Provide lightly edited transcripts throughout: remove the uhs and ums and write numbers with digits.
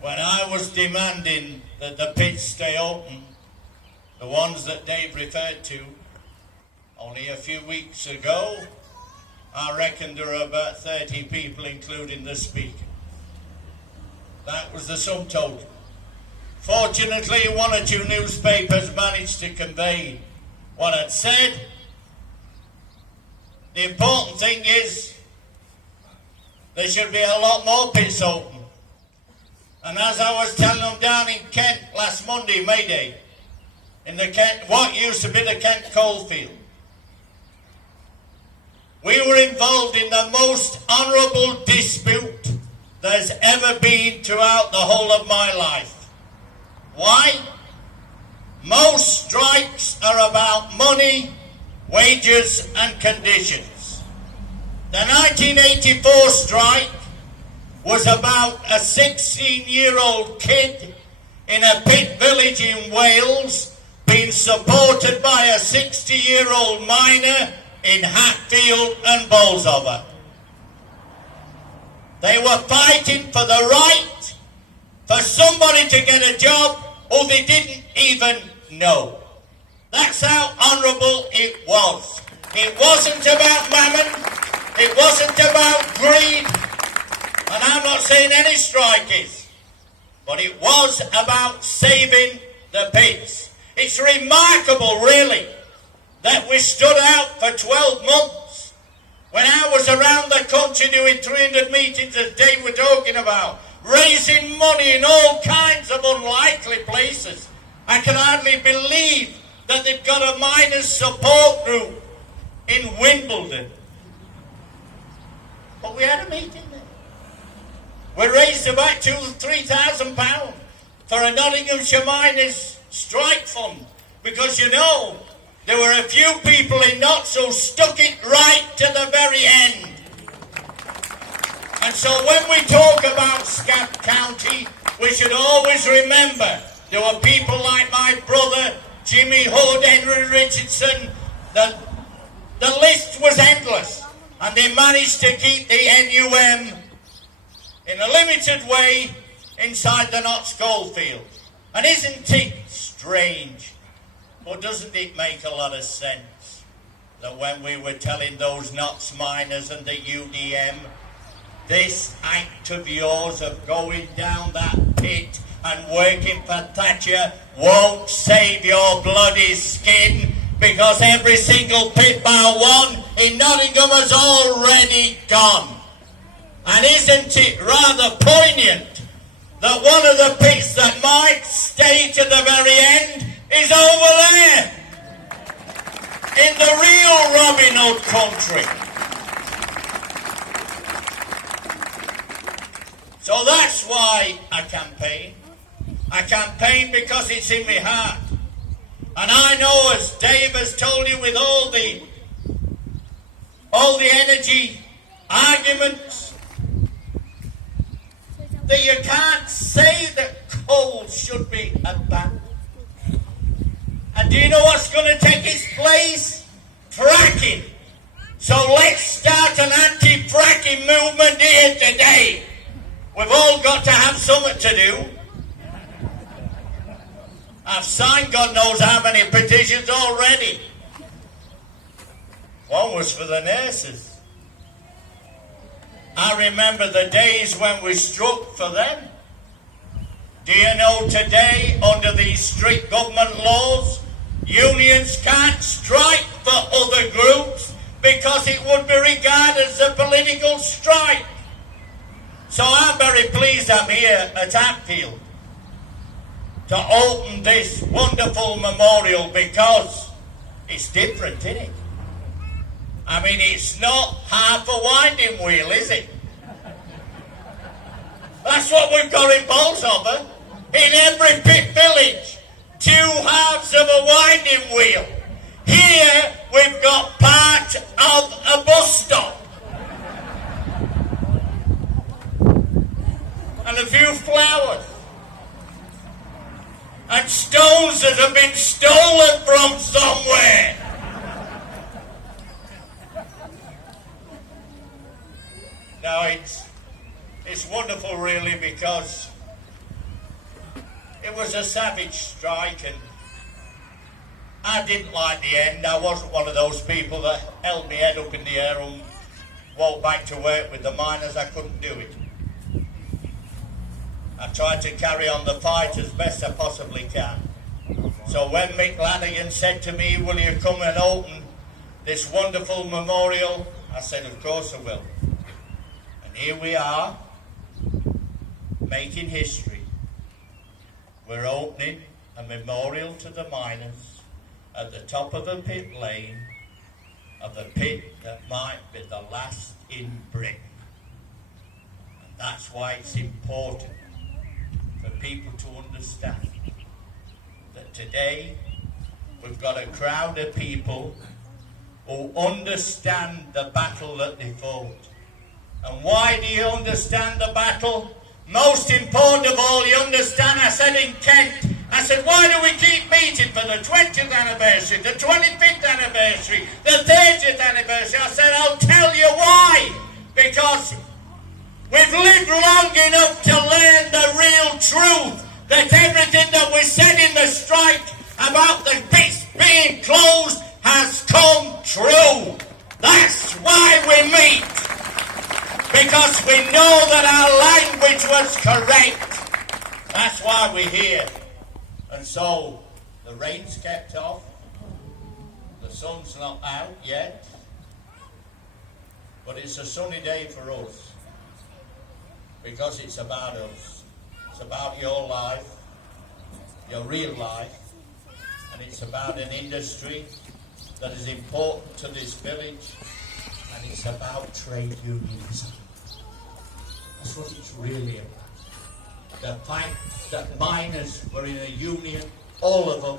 when I was demanding that the pits stay open, the ones that Dave referred to, only a few weeks ago, I reckon there were about 30 people, including the speaker. That was the sum total. Fortunately, one or two newspapers managed to convey what I'd said. The important thing is there should be a lot more pits open. And as I was telling them down in Kent last Monday, May Day, in the Kent, what used to be the Kent coalfield, we were involved in the most honourable dispute there's ever been throughout the whole of my life. Why? Most strikes are about money, wages and conditions. The 1984 strike was about a 16-year-old kid in a pit village in Wales being supported by a 60-year-old miner in Hatfield and Bolsover. They were fighting for the right for somebody to get a job who they didn't even know. That's how honourable it was. It wasn't about mammon. It wasn't about greed. And I'm not saying any strike is. But it was about saving the pits. It's remarkable, really, that we stood out for 12 months. When I was around the country doing 300 meetings, as Dave was talking about, raising money in all kinds of unlikely places, I can hardly believe that they've got a miners' support group in Wimbledon. But we had a meeting there. We raised about £2,000-3,000 for a Nottinghamshire miners' strike fund, because you know, there were a few people in Notts who stuck it right to the very end. And so when we talk about Scap County, we should always remember there were people like my brother, Jimmy Hood, Henry Richardson. The list was endless. And they managed to keep the NUM in a limited way inside the Notts coalfield. And isn't it strange? Or doesn't it make a lot of sense that when we were telling those Notts miners and the UDM, this act of yours of going down that pit and working for Thatcher won't save your bloody skin, because every single pit bar one in Nottingham has already gone. And isn't it rather poignant that one of the pits that might stay to the very end is over there, in the real Robin Hood country. So that's why I campaign. I campaign because it's in my heart. And I know, as Dave has told you, with all the energy, arguments, that you can't say that coal should be abandoned. And do you know what's going to take its place? Fracking. So let's start an anti-fracking movement here today. We've all got to have something to do. I've signed God knows how many petitions already. One was for the nurses. I remember the days when we struck for them. Do you know today, under these strict government laws, unions can't strike for other groups because it would be regarded as a political strike. So I'm very pleased I'm here at Hatfield to open this wonderful memorial, because it's different, isn't it? I mean, it's not half a winding wheel, is it? That's what we've got in Bolsover. In every pit village, 2 halves of a winding wheel. Here we've got part of a bus stop. And a few flowers. And stones that have been stolen from somewhere. Now it's wonderful, really, because It was a savage strike, and I didn't like the end. I wasn't one of those people that held my head up in the air and walked back to work with the miners. I couldn't do it. I tried to carry on the fight as best I possibly can. So when Mick Lanigan said to me, will you come and open this wonderful memorial? I said, of course I will. And here we are, making history. We're opening a memorial to the miners at the top of the pit lane of the pit that might be the last in Britain. And that's why it's important for people to understand that today we've got a crowd of people who understand the battle that they fought. And why do you understand the battle? Most important of all, you understand, I said in Kent, I said, why do we keep meeting for the 20th anniversary, the 25th anniversary, the 30th anniversary? I said, I'll tell you why. Because we've lived long enough to learn the real truth, that everything that was said in the strike about the pits being closed has come true. That's why we meet. Because we know that our language was correct. That's why we're here. And so the rain's kept off. The sun's not out yet. But it's a sunny day for us. Because it's about us. It's about your life, your real life. And it's about an industry that is important to this village. And it's about trade unionism. That's what it's really about. The fact that miners were in a union, all of them.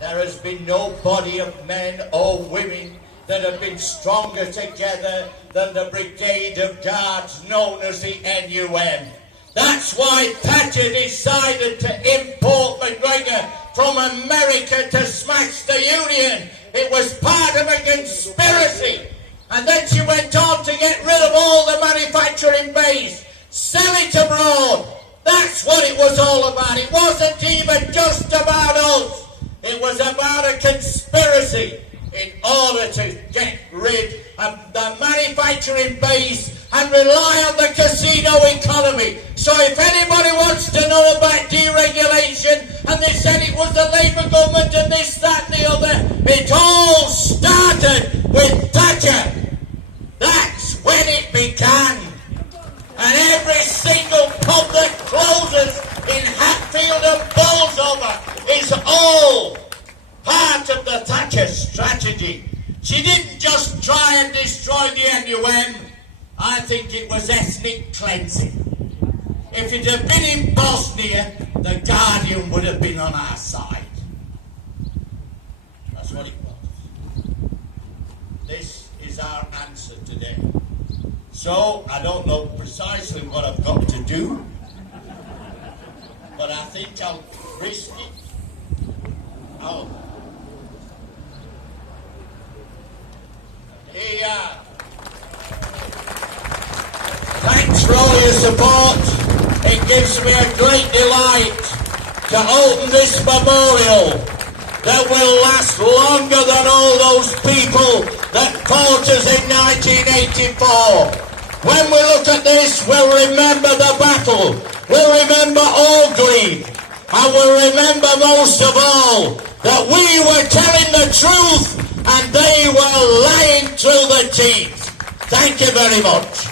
There has been no body of men or women that have been stronger together than the Brigade of Guards known as the NUM. That's why Thatcher decided to import McGregor from America to smash the union. It was part of a conspiracy. And then she went on to get rid of all the manufacturing base, sell it abroad. That's what it was all about. It wasn't even just about us. It was about a conspiracy in order to get rid of the manufacturing base and rely on the casino economy. So if anybody wants to know about deregulation, and they said it was the Labour government and this, that and the other, it all started with Thatcher. That's when it began. And every single pub that closes in Hatfield and Bolsover is all part of the Thatcher strategy. She didn't just try and destroy the NUM. I think it was ethnic cleansing. If it had been in Bosnia, the Guardian would have been on our side. That's what it was. This is our answer today. So, I don't know precisely what I've got to do, but I think I'll risk it. Here you are. Thanks for all your support. It gives me a great delight to open this memorial that will last longer than all those people that fought us in 1984. When we look at this, we'll remember the battle, we'll remember Orgleave, and we'll remember most of all that we were telling the truth and they were lying through the teeth. Thank you very much.